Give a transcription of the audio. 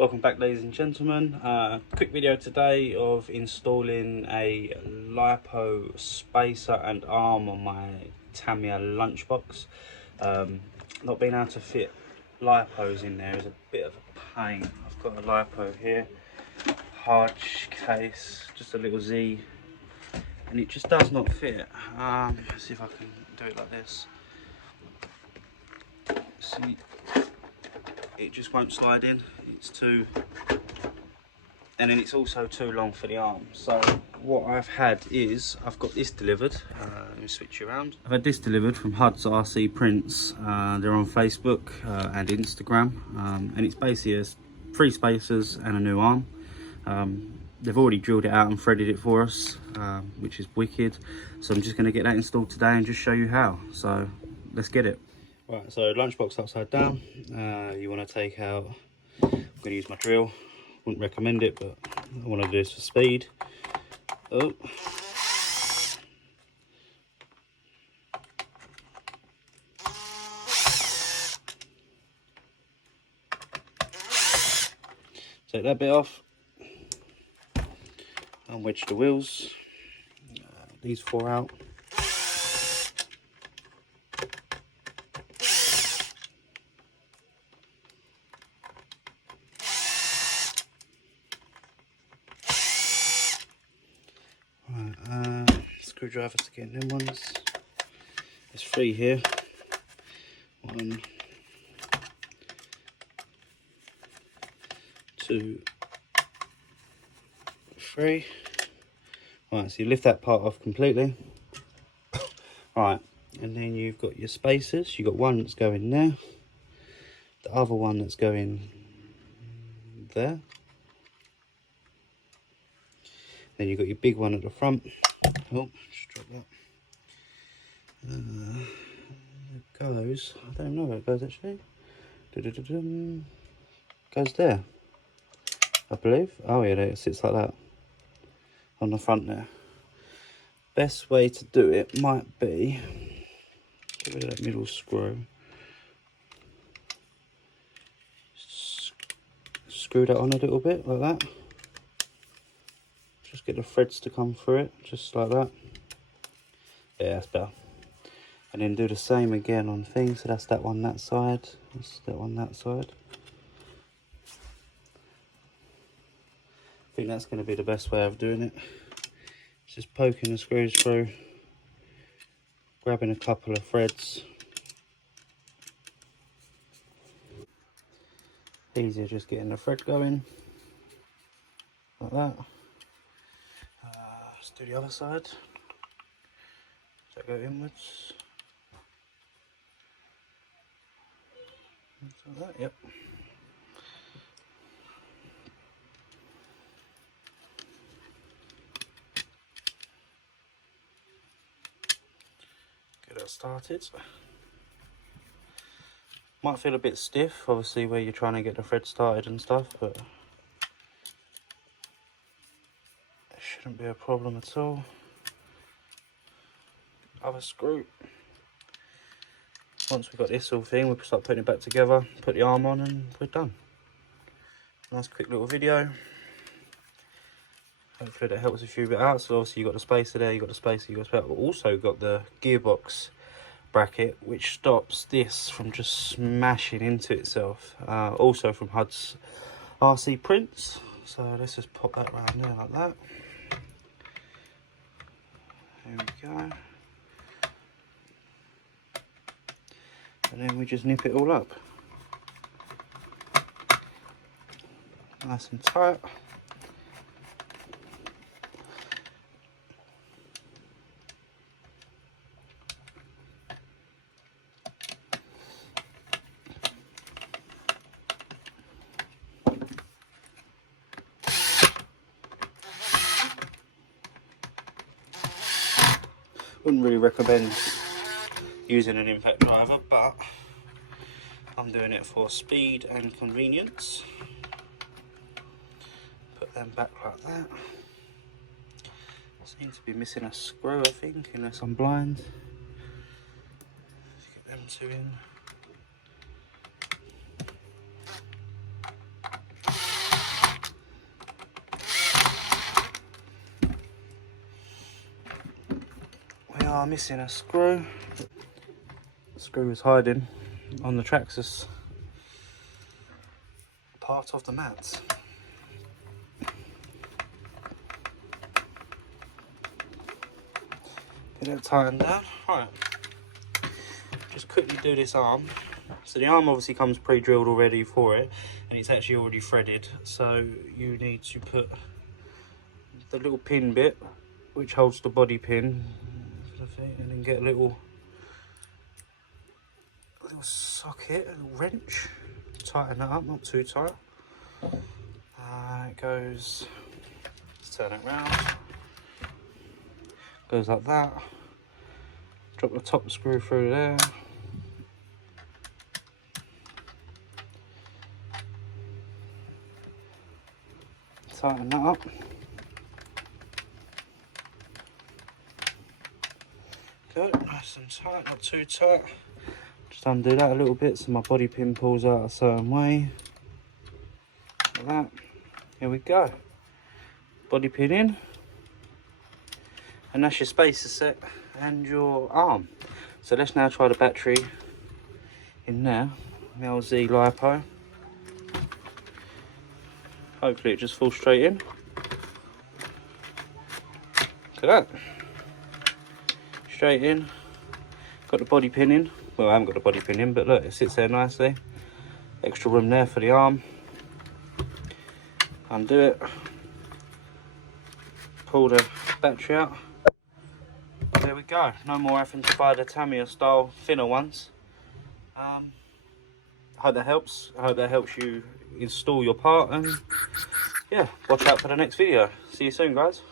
Welcome back, ladies and gentlemen. Quick video today of installing a Lipo spacer and arm on my Tamiya Lunchbox. Not being able to fit Lipos in there is a bit of a pain. I've got a Lipo here, hard case, just a little Z, and it just does not fit. Let's see if I can do it like this. See, it just won't slide in. It's too, and then it's also too long for the arm. So what I've had is I've got this delivered. Let me switch you around. I've had this delivered from Huds Printz. They're on Facebook and Instagram, and it's basically 3 spacers and a new arm. They've already drilled it out and threaded it for us, which is wicked. So I'm just going to get that installed today and just show you how. So let's get it. Right, so Lunchbox upside down. You want to take out, I'm going to use my drill. Wouldn't recommend it, but I want to do this for speed. Oh. Take that bit off and wedge the wheels. These 4 out. Screwdriver to get in them ones. There's 3 here. 1, 2, 3. Right, so you lift that part off completely. Right, and then you've got your spacers. You've got one that's going there, the other one that's going there. Then you've got your big one at the front. Oh, just drop that. It goes, I don't know where it goes actually. Goes there, I believe. Oh yeah, there it sits like that on the front there. Best way to do it might be, get rid of that middle screw. Screw that on a little bit like that. Just get the threads to come through it, just like that. Yeah, that's better. And then do the same again on things. So that's that one that side. That's that one that side. I think that's going to be the best way of doing it. Just poking the screws through, grabbing a couple of threads. Easier just getting the thread going, like that. Let's do the other side. Does that go inwards? Like that, yep. Get that started. Might feel a bit stiff, obviously, where you're trying to get the thread started and stuff, but it shouldn't be a problem at all. Other screw. Once we've got this all thing, we'll start putting it back together, put the arm on, and we're done. Nice quick little video. Hopefully that helps a few bit out. So obviously you've got the spacer there, you've got the spacer, you've got the spacer. We've also got the gearbox bracket, which stops this from just smashing into itself. Also from Huds Printz. So let's just pop that around there like that. There we go. And then we just nip it all up. Nice and tight. Wouldn't really recommend using an impact driver, but I'm doing it for speed and convenience. Put them back like that. Seems to be missing a screw, I think, unless I'm blind. Let's get them 2 in. are missing a screw. The screw is hiding on the Traxxas part of the mats. Get that tightened down. Right, just quickly do this arm. So the arm obviously comes pre-drilled already for it, and it's actually already threaded. So you need to put the little pin bit, which holds the body pin, and then get a little socket, a little wrench. Tighten that up, not too tight. It goes. Let's turn it round. Goes like that. Drop the top screw through there. Tighten that up. Good, nice and tight, not too tight. Just undo that a little bit so my body pin pulls out a certain way. Like that. Here we go. Body pin in. And that's your spacer set and your arm. So let's now try the battery in there. The LZ Lipo. Hopefully it just falls straight in. Look at that. Straight in. Got the body pin in. Well, I haven't got the body pin in, but look, it sits there nicely. Extra room there for the arm. Undo it. Pull the battery out. There we go. No more having to buy the Tamiya style thinner ones. I hope that helps. I hope that helps you install your part, and yeah, watch out for the next video. See you soon, guys.